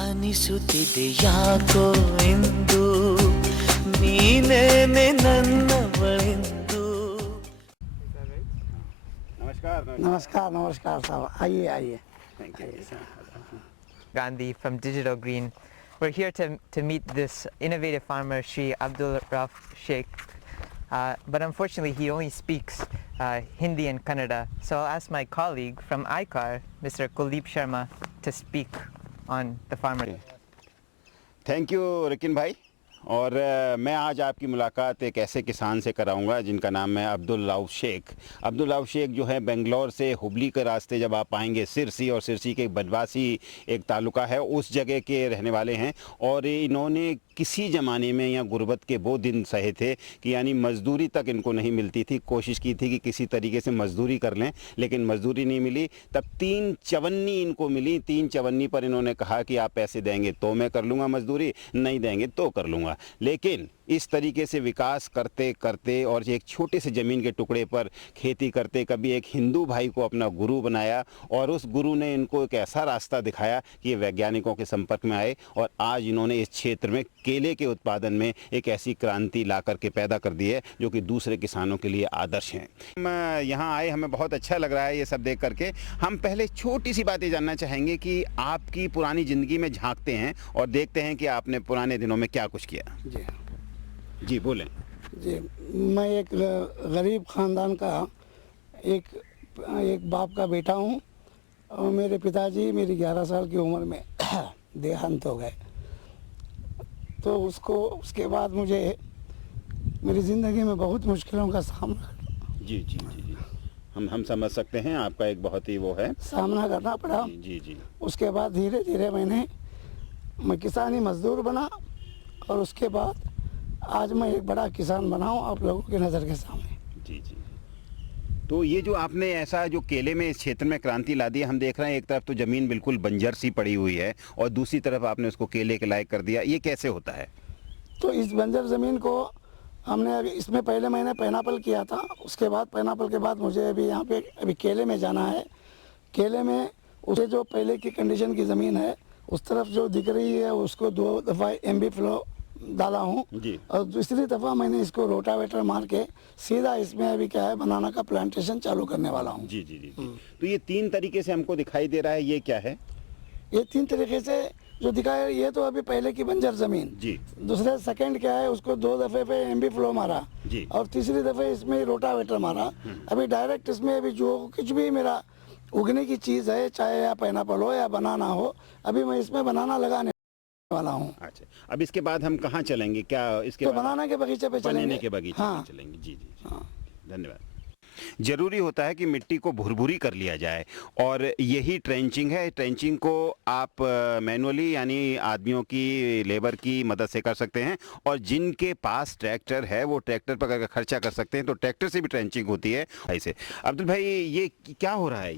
ಅನಿಸುತ್ತಿದೆ ಯಾಕೋ ಎಂದು ನೀನೇನೆ ನನ್ನವಳೆಂದು. नमस्कार नमस्कार नमस्कार साहब, आइए आइए. Thank you Gandhi from Digital Green. We're here to meet this innovative farmer, Shri Abdul Rauf Sheikh. But unfortunately, he only speaks Hindi and Kannada. So I'll ask my colleague from ICAR, Mr. Kuldeep Sharma, to speak on the farmer. Thank you रिकिन भाई. और मैं आज आपकी मुलाकात एक ऐसे किसान से कराऊंगा जिनका नाम है अब्दुल रऊफ शेख. अब्दुल रऊफ शेख जो है बेंगलोर से हुबली के रास्ते जब आप आएंगे सिरसी, और सिरसी के बनवासी एक तालुका है, उस जगह के रहने वाले हैं. और इन्होंने किसी ज़माने में यहाँ गुर्बत के वो दिन सहे थे कि यानी मज़दूरी तक इनको नहीं मिलती थी. कोशिश की थी कि किसी तरीके से मज़दूरी कर लें, लेकिन मज़दूरी नहीं मिली. तब 3 चवन्नी इनको मिली. 3 चवन्नी पर इन्होंने कहा कि आप पैसे देंगे तो मैं कर लूँगा मज़दूरी, नहीं देंगे तो कर लूँगा. लेकिन इस तरीके से विकास करते करते और एक छोटे से ज़मीन के टुकड़े पर खेती करते कभी एक हिंदू भाई को अपना गुरु बनाया, और उस गुरु ने इनको एक ऐसा रास्ता दिखाया कि ये वैज्ञानिकों के संपर्क में आए, और आज इन्होंने इस क्षेत्र में केले के उत्पादन में एक ऐसी क्रांति ला करके पैदा कर दी है जो कि दूसरे किसानों के लिए आदर्श हैं. हम यहाँ आए, हमें बहुत अच्छा लग रहा है ये सब देख करके. हम पहले छोटी सी बातें जानना चाहेंगे कि आपकी पुरानी ज़िंदगी में झांकते हैं और देखते हैं कि आपने पुराने दिनों में क्या कुछ किया. जी बोलें. जी, मैं एक गरीब ख़ानदान का एक बाप का बेटा हूँ, और मेरे पिताजी मेरी 11 साल की उम्र में देहांत हो गए. तो उसके बाद मुझे मेरी ज़िंदगी में बहुत मुश्किलों का सामना जी जी जी जी हम समझ सकते हैं. आपका एक बहुत ही वो है सामना करना पड़ा. जी जी. उसके बाद धीरे धीरे मैं किसानी मज़दूर बना, और उसके बाद आज मैं एक बड़ा किसान बना हूँ आप लोगों की नज़र के सामने. जी जी. तो ये जो आपने ऐसा जो केले में इस क्षेत्र में क्रांति ला दी है, हम देख रहे हैं एक तरफ तो ज़मीन बिल्कुल बंजर सी पड़ी हुई है और दूसरी तरफ आपने उसको केले के लायक कर दिया. ये कैसे होता है? तो इस बंजर ज़मीन को हमने इसमें पहले मैंने पाइनएप्पल किया था. उसके बाद पाइनएप्पल के बाद मुझे यहाँ पे केले में जाना है. केले में उसे जो पहले की कंडीशन की ज़मीन है उस तरफ जो दिख रही है उसको 2 दफ़ा MB फ्लो डाला हूँ, और दूसरी दफ़ा मैंने इसको रोटावेटर मार के सीधा इसमें अभी क्या है बनाना का प्लांटेशन चालू करने वाला हूँ. जी जी जी. तो ये 3 तरीके से हमको दिखाई दे रहा है, ये क्या है? ये 3 तरीके से जो दिखाया, ये तो अभी पहले की बंजर ज़मीन. जी. दूसरे सेकंड क्या है, उसको 2 दफ़े पे MB फ्लो मारा जी. और तीसरी दफ़े इसमें रोटावेटर मारा. अभी डायरेक्ट इसमें अभी जो कुछ भी मेरा उगने की चीज़ है, चाहे या पाइनएप्पल हो या बनाना हो, अभी मैं इसमें बनाना लगाने वाला हूँ. अच्छा, अब इसके बाद हम कहाँ चलेंगे? क्या इसके तो बाद बनाना के बगीचे पे चलेंगे. बनाने के बगीचे हाँ. पे चलेंगे. जी जी जी. हाँ. धन्यवाद. ज़रूरी होता है कि मिट्टी को भुरभुरी कर लिया जाए, और यही ट्रेंचिंग है. ट्रेंचिंग को आप मैनुअली यानी आदमियों की लेबर की मदद से कर सकते हैं, और जिनके पास ट्रैक्टर है वो ट्रैक्टर पर अगर खर्चा कर सकते हैं तो ट्रैक्टर से भी ट्रेंचिंग होती है. ऐसे अब्दुल भाई, ये क्या हो रहा है?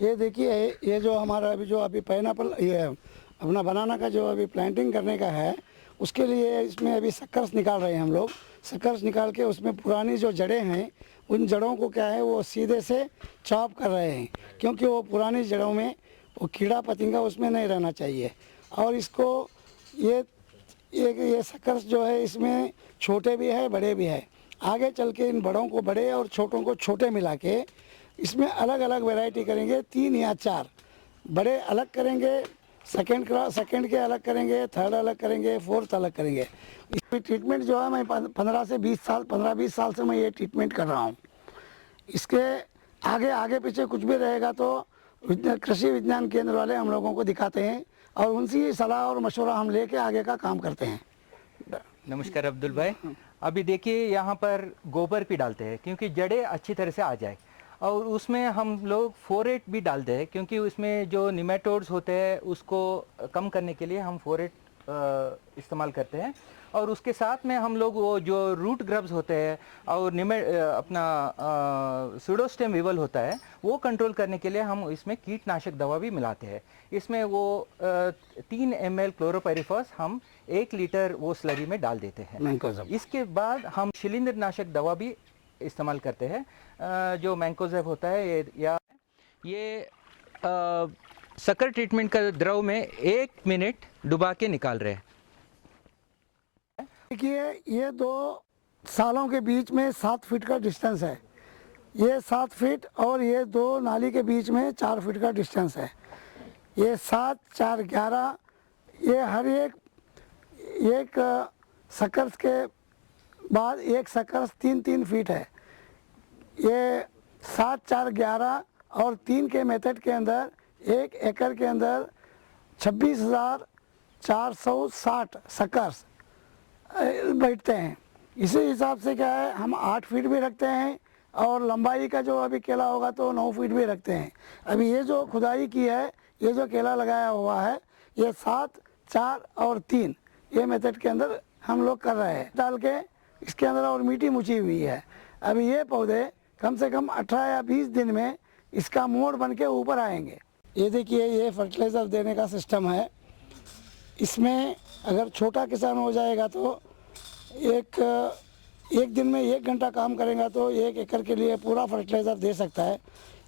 ये देखिए, ये जो हमारा अभी पाइनएप्पल ये अपना बनाना का जो अभी प्लांटिंग करने का है, उसके लिए इसमें अभी सक्कर्स निकाल रहे हैं हम लोग. सक्कर्स निकाल के उसमें पुरानी जो जड़ें हैं उन जड़ों को क्या है वो सीधे से चॉप कर रहे हैं, क्योंकि वो पुरानी जड़ों में वो कीड़ा पतिंगा उसमें नहीं रहना चाहिए. और इसको ये सक्कर्स जो है इसमें छोटे भी है बड़े भी है. आगे चल के इन बड़ों को बड़े और छोटों को छोटे मिला के इसमें अलग अलग वैरायटी करेंगे. 3 या 4 बड़े अलग करेंगे, सेकंड के अलग करेंगे, थर्ड अलग करेंगे, फोर्थ अलग करेंगे. इसमें ट्रीटमेंट जो है मैं 15-20 साल से मैं ये ट्रीटमेंट कर रहा हूँ. इसके आगे पीछे कुछ भी रहेगा तो कृषि विज्ञान केंद्र वाले हम लोगों को दिखाते हैं, और उनसी सलाह और मशवरा हम लेके आगे का काम करते हैं. नमस्कार अब्दुल भाई. अभी देखिए यहाँ पर गोबर भी डालते हैं क्योंकि जड़ें अच्छी तरह से आ जाए, और उसमें हम लोग फोरेट भी डालते हैं क्योंकि उसमें जो निमेटोड्स होते हैं उसको कम करने के लिए हम फोरेट इस्तेमाल करते हैं. और उसके साथ में हम लोग वो जो रूट ग्रब्स होते हैं और अपना सूडोस्टेम विवल होता है वो कंट्रोल करने के लिए हम इसमें कीटनाशक दवा भी मिलाते हैं. इसमें वो 3 ml क्लोरोपाइरिफॉस हम 1 लीटर वो स्लरी में डाल देते हैं. इसके बाद हम शिलींद्रनाशक दवा भी इस्तेमाल करते हैं जो मैंकोजेब होता है. ये शक्कर ट्रीटमेंट का द्रव में 1 मिनट डुबा के निकाल रहे हैं। देखिए ये 2 सालों के बीच में 7 फीट का डिस्टेंस है, ये 7 फीट और ये 2 नाली के बीच में 4 फीट का डिस्टेंस है। ये 7, 4, 11, ये हर एक सकर्स के बाद एक सकर्स 3-3 फीट है। ये 7, 4, 11 और 3 के मेथड के अंदर 1 एकड़ के अंदर 26,460 सकर्स बैठते हैं। इसी हिसाब से क्या है, हम 8 फीट भी रखते हैं और लंबाई का जो अभी केला होगा तो 9 फीट भी रखते हैं। अभी ये जो खुदाई की है, ये जो केला लगाया हुआ है, ये 7, 4 और 3 ये मेथड के अंदर हम लोग कर रहे हैं डाल के। इसके अंदर और मिट्टी मुची हुई है। अभी ये पौधे कम से कम 18 या 20 दिन में इसका मोड़ बन के ऊपर आएंगे। ये देखिए ये फर्टिलाइज़र देने का सिस्टम है। इसमें अगर छोटा किसान हो जाएगा तो एक दिन में 1 घंटा काम करेगा तो 1 एकड़ के लिए पूरा फर्टिलाइज़र दे सकता है।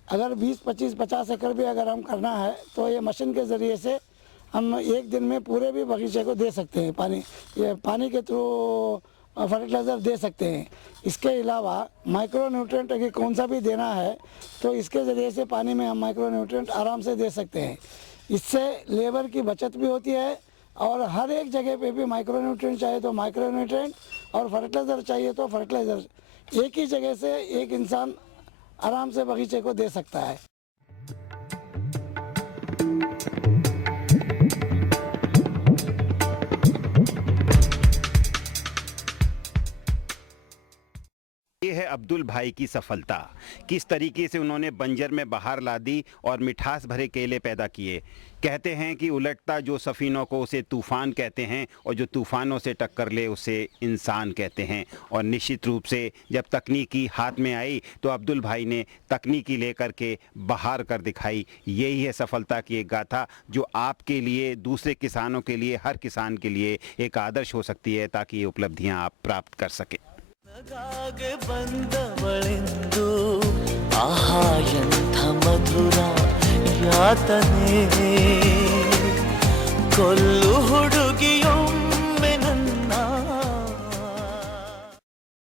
अगर 20, 25, 50 एकड़ भी अगर हम करना है तो ये मशीन के ज़रिए से हम 1 दिन में पूरे भी बगीचे को दे सकते हैं। पानी के थ्रू फर्टिलाइज़र दे सकते हैं। इसके अलावा माइक्रो न्यूट्रिएंट अगर कौन सा भी देना है तो इसके ज़रिए से पानी में हम माइक्रो न्यूट्रिएंट आराम से दे सकते हैं। इससे लेबर की बचत भी होती है और हर एक जगह पे भी माइक्रो न्यूट्रिएंट चाहिए तो माइक्रो न्यूट्रिएंट और फर्टिलाइज़र चाहिए तो फर्टिलाइज़र एक ही जगह से एक इंसान आराम से बगीचे को दे सकता है। ये है अब्दुल भाई की सफलता। किस तरीके से उन्होंने बंजर में बहार ला दी और मिठास भरे केले पैदा किए। कहते हैं कि उलटता जो सफ़ीनों को उसे तूफ़ान कहते हैं और जो तूफ़ानों से टक्कर ले उसे इंसान कहते हैं। और निश्चित रूप से जब तकनीकी हाथ में आई तो अब्दुल भाई ने तकनीकी लेकर के बहार कर दिखाई। यही है सफलता की एक गाथा जो आपके लिए, दूसरे किसानों के लिए, हर किसान के लिए एक आदर्श हो सकती है ताकि ये उपलब्धियाँ आप प्राप्त कर सकें। ನಗಾಗೆ ಬಂದವಳೆಂದು ಆಹಾ ಎಂಥ ಮಧುರ ಯಾತನೆ ಕೊಲ್ಲ